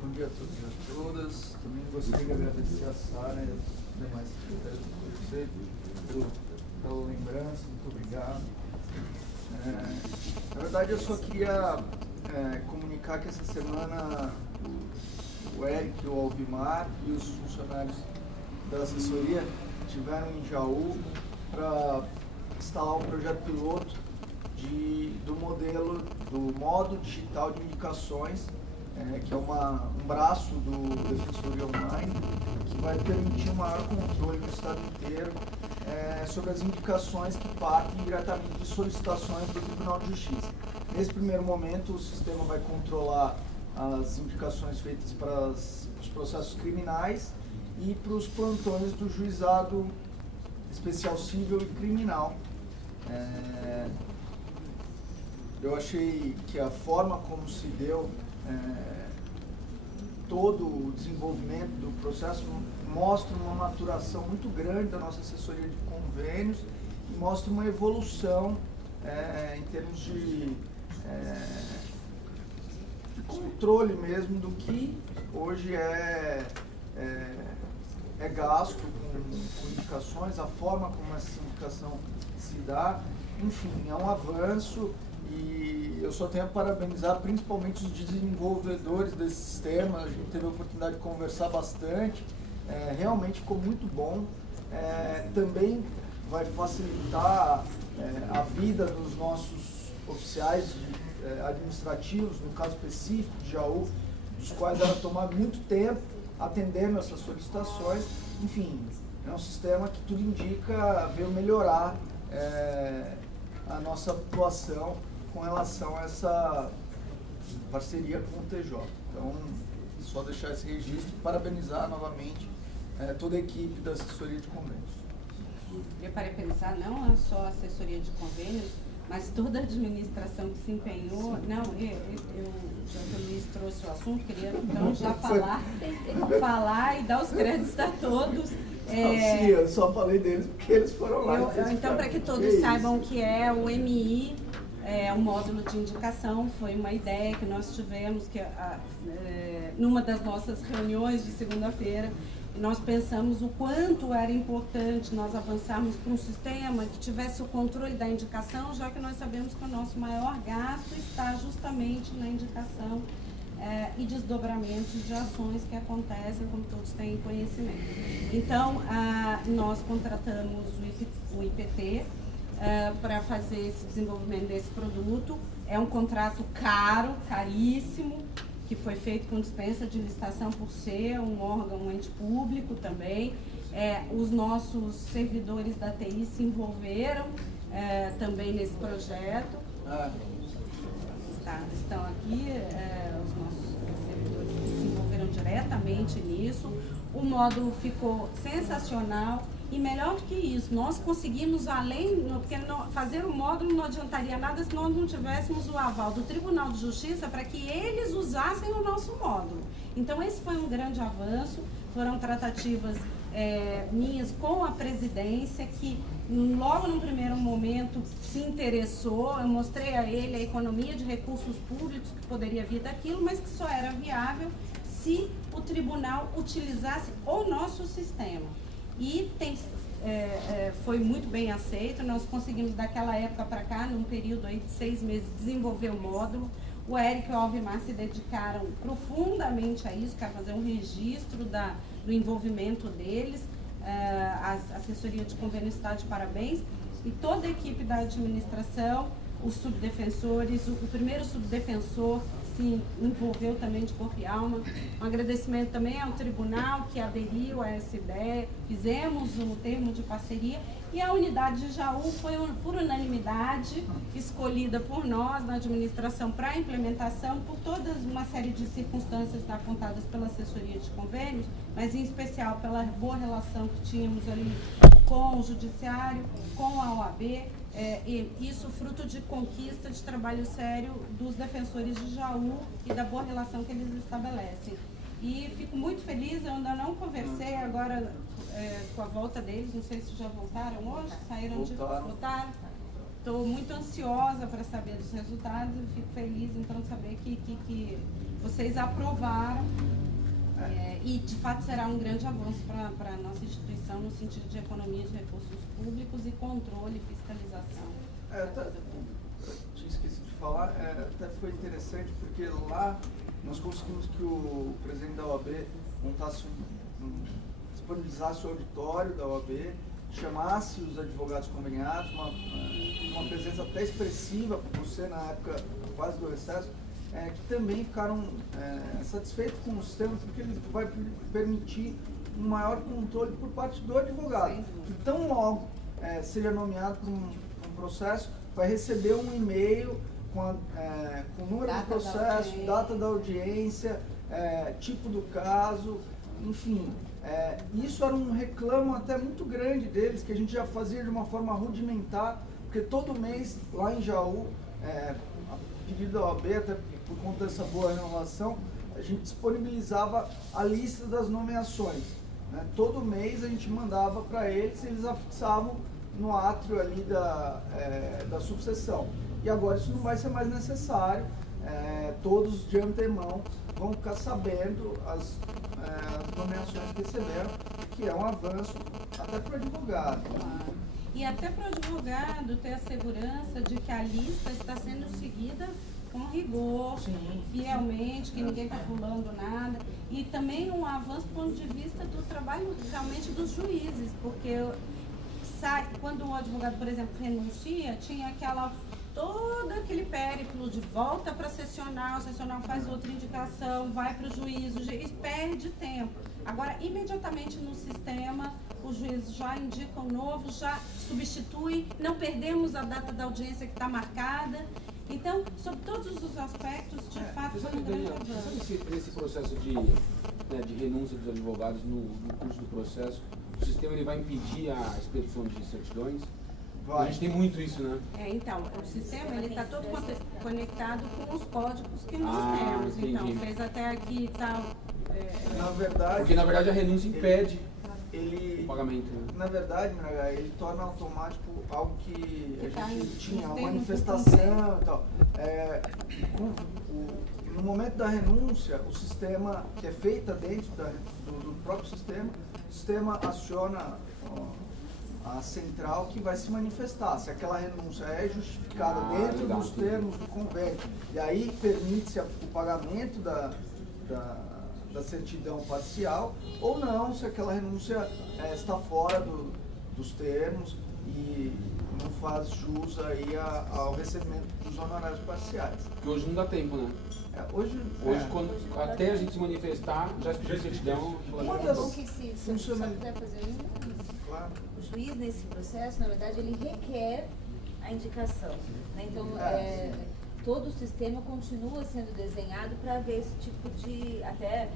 Bom dia a todos e a todas. Também gostaria de agradecer a Sara e aos demais secretários do Conselho pela lembrança. Muito obrigado. Na verdade, eu só queria comunicar que essa semana o Eric, o Alvimar e os funcionários da assessoria estiveram em Jaú para instalar um projeto piloto do modo digital de indicações, que é um braço do Defensoria Online, que vai permitir um maior controle no estado inteiro sobre as indicações que partem diretamente de solicitações do Tribunal de Justiça. Nesse primeiro momento, o sistema vai controlar as indicações feitas para os processos criminais e para os plantões do Juizado Especial Cível e Criminal. Eu achei que a forma como se deu todo o desenvolvimento do processo mostra uma maturação muito grande da nossa assessoria de convênios e mostra uma evolução em termos de controle mesmo do que hoje é gasto com indicações, a forma como essa indicação se dá. Enfim, é um avanço e eu só tenho a parabenizar principalmente os desenvolvedores desse sistema. A gente teve a oportunidade de conversar bastante, realmente ficou muito bom. Também vai facilitar a vida dos nossos oficiais administrativos, no caso específico de Jaú, dos quais era tomar muito tempo atendendo essas solicitações. Enfim, é um sistema que tudo indica veio melhorar a nossa atuação com relação a essa parceria com o TJ. Então, só deixar esse registro e parabenizar novamente toda a equipe da assessoria de convênios. Queria parabenizar não só a assessoria de convênios, mas toda a administração que se empenhou. Não, já que o Luiz trouxe o assunto, queria então já falar e dar os créditos a todos. Sim, eu só falei deles porque eles foram lá. Então, para que todos saibam o que é o MI, o módulo de indicação, foi uma ideia que nós tivemos numa das nossas reuniões de segunda-feira. Nós pensamos o quanto era importante nós avançarmos para um sistema que tivesse o controle da indicação, já que nós sabemos que o nosso maior gasto está justamente na indicação e desdobramentos de ações que acontecem, como todos têm conhecimento. Então, nós contratamos o IPT para fazer esse desenvolvimento desse produto. É um contrato caro, caríssimo, que foi feito com dispensa de licitação por ser um órgão, um ente público também. Os nossos servidores da TI se envolveram também nesse projeto. Estão aqui os nossos servidores que se envolveram diretamente nisso. O módulo ficou sensacional. E melhor do que isso, nós conseguimos porque fazer o módulo não adiantaria nada se nós não tivéssemos o aval do Tribunal de Justiça para que eles usassem o nosso módulo. Então esse foi um grande avanço, foram tratativas minhas com a presidência, que logo no primeiro momento se interessou. Eu mostrei a ele a economia de recursos públicos que poderia vir daquilo, mas que só era viável se o tribunal utilizasse o nosso sistema. E foi muito bem aceito. Nós conseguimos daquela época para cá, num período aí de 6 meses, desenvolver o módulo. O Érico e o Alvimar se dedicaram profundamente a isso, para fazer um registro do envolvimento deles. A assessoria de convênio está de parabéns. E toda a equipe da administração, os subdefensores, o primeiro subdefensor se envolveu também de corpo e alma. Um agradecimento também ao tribunal que aderiu a essa ideia. Fizemos um termo de parceria e a unidade de Jaú foi por unanimidade escolhida por nós na administração para a implementação, por toda uma série de circunstâncias apontadas pela assessoria de convênios, mas em especial pela boa relação que tínhamos ali com o judiciário, com a OAB. E isso fruto de conquista, de trabalho sério dos defensores de Jaú e da boa relação que eles estabelecem. E fico muito feliz, eu ainda não conversei agora com a volta deles, não sei se já voltaram hoje, saíram de voltaram. Estou muito ansiosa para saber dos resultados e fico feliz então de saber que vocês aprovaram. E de fato será um grande avanço para a nossa instituição no sentido de economia de recursos públicos e controle e fiscalização. Eu tinha esquecido de falar, até foi interessante porque lá nós conseguimos que o presidente da OAB disponibilizasse o auditório da OAB, chamasse os advogados conveniados, uma presença até expressiva, por ser na época quase do recesso, que também ficaram satisfeitos com o sistema, porque ele vai permitir um maior controle por parte do advogado. Então, logo seja nomeado para um processo, vai receber um e-mail com o número do processo, data da audiência, tipo do caso, enfim. Isso era um reclamo até muito grande deles, que a gente já fazia de uma forma rudimentar, porque todo mês, lá em Jaú, a pedido da OAB, até por conta dessa boa renovação, a gente disponibilizava a lista das nomeações. Todo mês a gente mandava para eles e eles afixavam no átrio ali da subseção. E agora isso não vai ser mais necessário, todos de antemão vão ficar sabendo as nomeações que receberam, que é um avanço até para o advogado. E até para o advogado ter a segurança de que a lista está sendo seguida com rigor, fielmente, que ninguém está pulando nada. E também um avanço do ponto de vista do trabalho realmente dos juízes, porque quando o advogado, por exemplo, renuncia, tinha todo aquele périplo de volta para sessional, o sessional faz outra indicação, vai para o juiz perde tempo. Agora, imediatamente no sistema, o juiz já indica o novo, já substitui, não perdemos a data da audiência que está marcada. Então, sobre todos os aspectos, de fato, foi um grande avanço. Esse processo de renúncia dos advogados no curso do processo, o sistema ele vai impedir a expedição de certidões? A gente tem muito isso, né? Então, o sistema ele está todo conectado com os códigos que nós temos. Entendi. Então, fez até aqui e tal. Na verdade, porque na verdade a renúncia impede o pagamento. Né? Na verdade, ele torna automático algo que a gente tinha, uma tem manifestação e tal. No momento da renúncia, o sistema, que é feita dentro do próprio sistema, o sistema aciona a central que vai se manifestar. Se aquela renúncia é justificada dentro dos termos do convênio, e aí permite-se o pagamento da certidão parcial, ou não, se aquela renúncia está fora dos termos e não faz jus aí ao recebimento dos honorários parciais. Porque hoje não dá tempo, né? Hoje até a gente se manifestar, já expediu certidão. O que se só puder fazer claro. O juiz, nesse processo, na verdade, ele requer a indicação. Né? Então, todo o sistema continua sendo desenhado para haver esse tipo de, até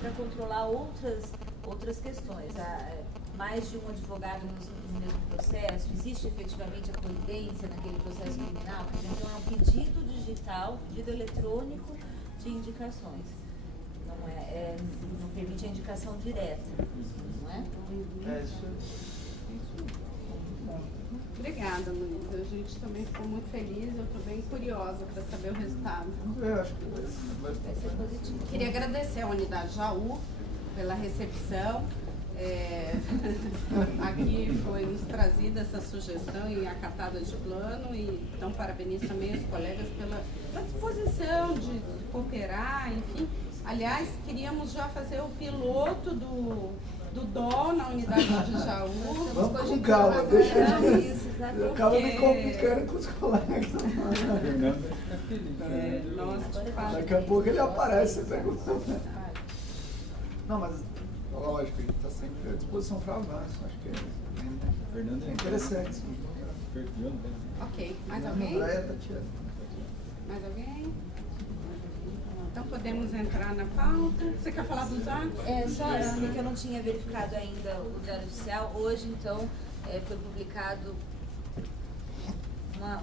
para controlar outras questões. Mais de um advogado no mesmo processo, existe efetivamente a coincidência naquele processo criminal, então é um pedido digital, pedido eletrônico de indicações. Não permite a indicação direta, não é? Obrigada, Luísa. A gente também ficou muito feliz. Eu estou bem curiosa para saber o resultado. Eu acho que vai ser positivo. Queria agradecer à Unidade Jaú pela recepção. Aqui foi nos trazida essa sugestão e acatada de plano, e então parabenizo também os colegas pela disposição de cooperar, enfim. Aliás, queríamos já fazer o piloto do DO na unidade de Jaú. Vamos com calma, deixa eu acaba me complicando com os colegas. Daqui a pouco ele aparece, você pega o... Não, mas lógico, ele está sempre à disposição para avanço. Acho que é interessante. Sim. Ok, mais alguém? Mais alguém? Então podemos entrar na pauta. Você quer falar dos atos? Só porque eu não tinha verificado ainda o Diário Oficial. Hoje, então, foi publicado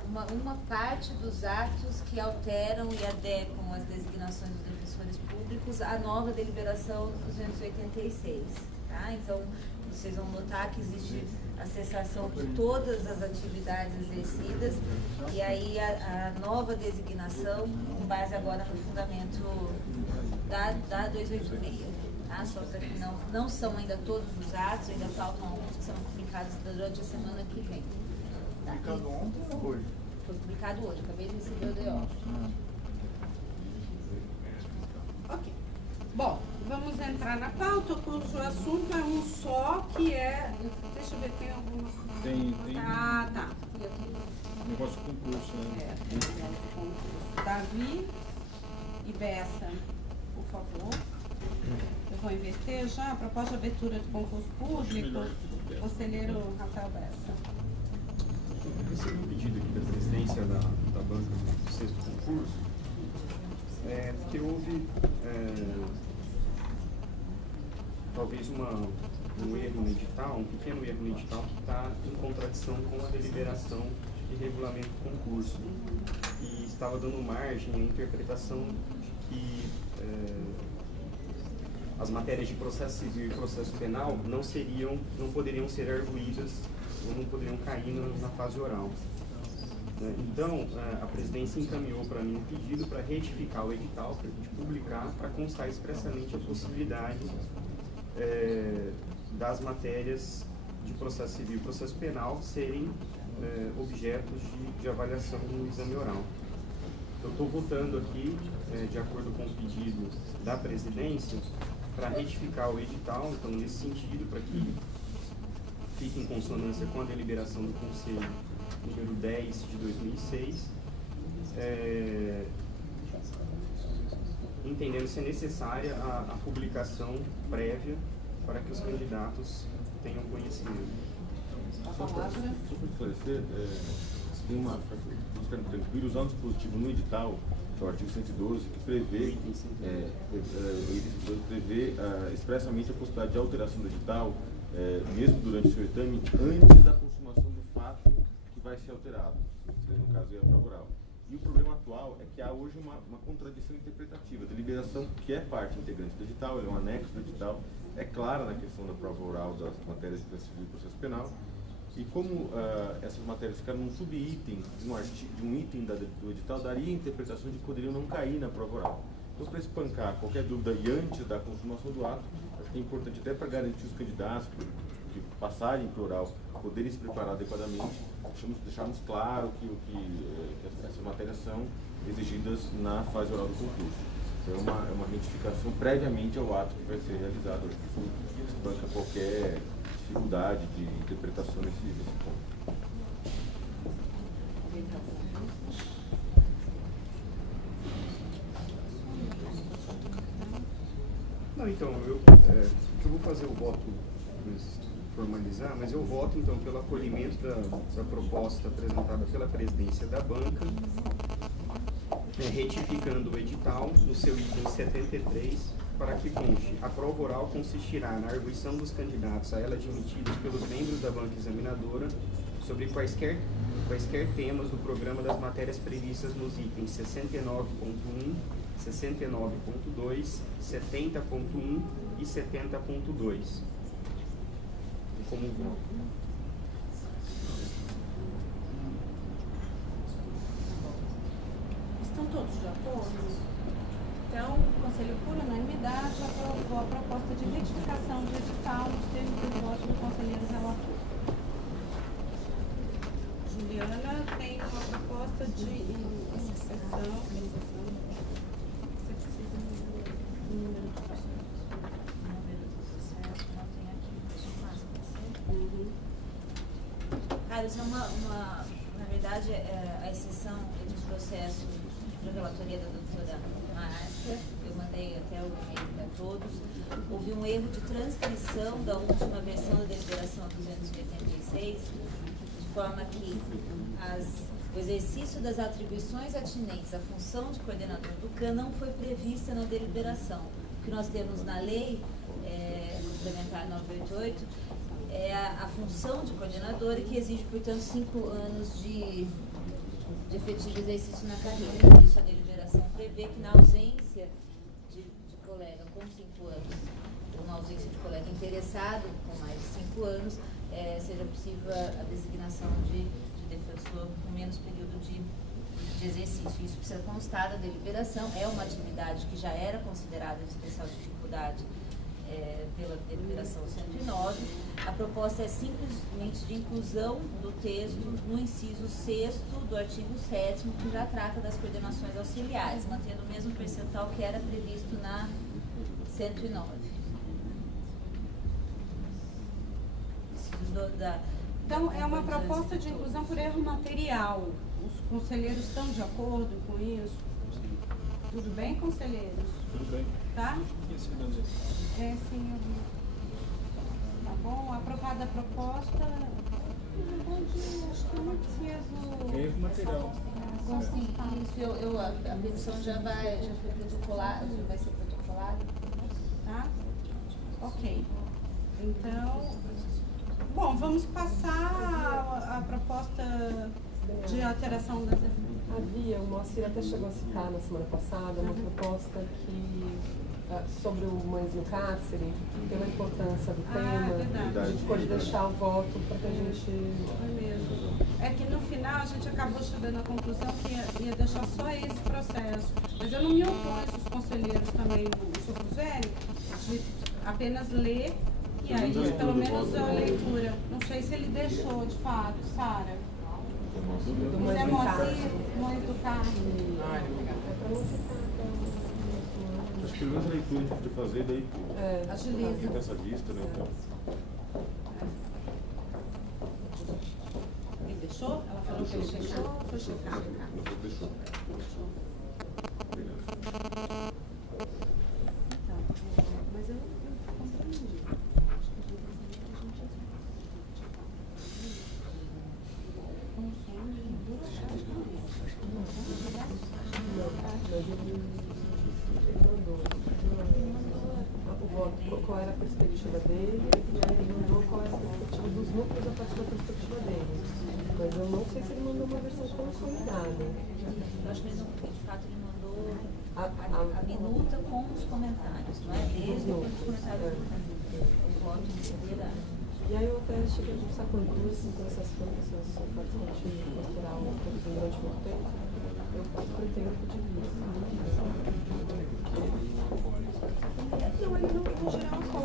uma parte dos atos que alteram e adequam as designações dos defensores públicos à nova deliberação 286. Tá? Então, vocês vão notar que existe a cessação de todas as atividades exercidas e aí a nova designação com base agora no fundamento da 286. Tá? Só para que não são ainda todos os atos, ainda faltam alguns que serão publicados durante a semana que vem. Tá? Publicado ontem ou hoje? Foi publicado hoje, acabei de receber o DO. Ok. Bom, vamos entrar na pauta, cujo assunto é um só, que é... Deixa eu ver, tem alguma... Tem. Tá. Negócio de concurso, né? Davi e Bessa, por favor. Eu vou inverter já. A proposta de abertura de concurso público, conselheiro Rafael Bessa. Eu recebi um pedido aqui da presidência da banca do sexto concurso, porque houve talvez um erro no edital, um pequeno erro no edital que está em contradição com a deliberação de regulamento do concurso. E estava dando margem à interpretação de que as matérias de processo civil e processo penal não poderiam ser arguídas ou não poderiam cair na fase oral. Então, a presidência encaminhou para mim um pedido para retificar o edital, para a gente publicar, para constar expressamente a possibilidade das matérias de processo civil e processo penal serem objetos de avaliação no exame oral. Eu estou votando aqui, de acordo com o pedido da presidência, para retificar o edital, então nesse sentido, para que fique em consonância com a deliberação do Conselho número 10 de 2006, entendendo ser necessária a publicação prévia para que os candidatos tenham conhecimento. Só para esclarecer, tem uma, usar um dispositivo no edital, que é o artigo 112, que prevê, expressamente a possibilidade de alteração do edital, mesmo durante o certame, antes da consumação do fato que vai ser alterado, no caso é a prova oral. E o problema atual é que há hoje uma contradição interpretativa. A deliberação, que é parte integrante do edital, ele é um anexo do edital, é clara na questão da prova oral das matérias de processo civil e processo penal. E como essas matérias ficaram num subitem de um item do edital, daria a interpretação de que poderiam não cair na prova oral. Então, para espancar qualquer dúvida e antes da consumação do ato, acho que é importante até para garantir os candidatos que passarem para o oral poderem se preparar adequadamente, deixarmos claro que essas matérias são exigidas na fase oral do concurso. Então, é uma retificação previamente ao ato que vai ser realizado. Acho que isso espanca qualquer dificuldade de interpretação nesse ponto. Não, então, eu vou fazer o voto, formalizar, mas eu voto então pelo acolhimento da proposta apresentada pela presidência da banca, retificando o edital no seu item 73, para que conste: a prova oral consistirá na arguição dos candidatos a ela admitidos pelos membros da banca examinadora sobre quaisquer temas do programa das matérias previstas nos itens 69.1, 69.2, 70.1 e 70.2. Como Estão todos de acordo? Então, o Conselho, por unanimidade, aprovou a proposta de retificação do edital nos termos do voto do conselheiro relator. Juliana tem uma proposta de exceção. Você precisa do número de pessoas. Isso é na verdade, a exceção de processo de relatoria da doutora Márcia, eu mandei até o e-mail para todos. Houve um erro de transcrição da última versão da deliberação 286, de forma que o exercício das atribuições atinentes à função de coordenador do CAN não foi prevista na deliberação. O que nós temos na lei complementar 988 é a função de coordenador, que exige, portanto, 5 anos de efetivo exercício na carreira. Por isso, a deliberação prevê que, na ausência de colega com 5 anos, ou na ausência de colega interessado com mais de 5 anos, seja possível a designação de defensor com menos período de exercício. Isso precisa constar da deliberação. É uma atividade que já era considerada de especial dificuldade pela deliberação 109, a proposta é simplesmente de inclusão do texto no inciso 6º do artigo 7º, que já trata das coordenações auxiliares, mantendo o mesmo percentual que era previsto na 109. Então, é uma proposta de inclusão por erro material. Os conselheiros estão de acordo com isso? Tudo bem, conselheiros? Tudo bem. Tá? Sim, eu vi. Tá bom? Aprovada a proposta. Na verdade, acho que eu não preciso. Erro material. Isso, a petição já foi protocolada, já vai ser protocolada. Tá? Ok. Então, bom, vamos passar a proposta de alteração das. Havia, o Moacir até chegou a citar na semana passada, uma proposta sobre o Mães no Cárcere, pela importância do tema, a gente pode deixar o voto para que a gente... É que no final a gente acabou chegando à conclusão que ia deixar só esse processo, mas eu não me oponho, se os conselheiros também se opuserem, de apenas ler E aí, pelo menos a leitura. Não sei se ele deixou, de fato, Sara. Zé Moacir, Mãe do Carmo. Acho que pelo menos a leitura a gente podia fazer, daí Agiliza. fica essa vista, né? Então. Ele deixou? Ela falou que ele deixou? Foi checar. Deixou. Então, mas eu compreendi. Qual era a perspectiva dele, e aí ele mandou qual era a perspectiva dos núcleos a partir da perspectiva dele. Mas eu não sei se ele mandou uma versão consolidada. Eu acho que ele, de fato, ele mandou a minuta com os comentários, não é? Desde os comentários os votos de primeira. E aí eu até cheguei a pensar com duas, com essas coisas, essas partes cultural durante muito tempo, eu pretendo pedir isso.